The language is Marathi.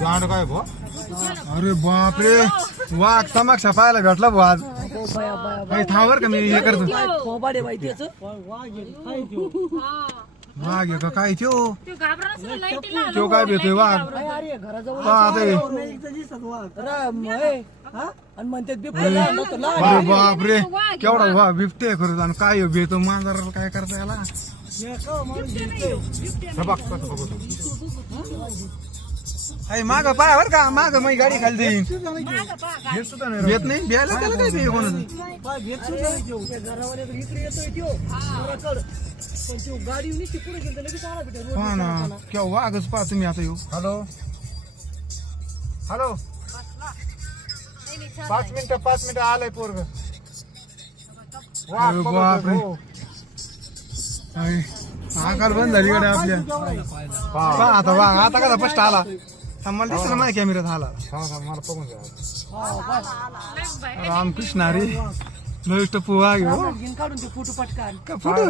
गाणं काय भाऊ? अरे बापरे वाघ समक्ष पाहायला भेटला भाऊ आज काही थांबर का मी हे करतो वाघ आहे का काय त्यो त्यो काय भेटतोय वाघ अरे बापरे केवढा वाघ बिबटे करू आणि काय भेटतो मांजराला काय करता याला माग पाय बर का माग मी गाडी खाली देईन भेट नाही द्यायला त्याला काय बे कोण हा ना केव्हा वाघच पहा तुम्ही आता येऊ हॅलो हॅलो 5 मिनिटं आलंय पोरग बापरे आकार बंद झाली कडे आपल्या आता वाघ आता कसा फस्ट आला मला दिसलं माझ्या कॅमेऱ्यात आला मला बघून रामकृष्ण अरे लय टपू वाघ काढून ते फोटो पटका फोटो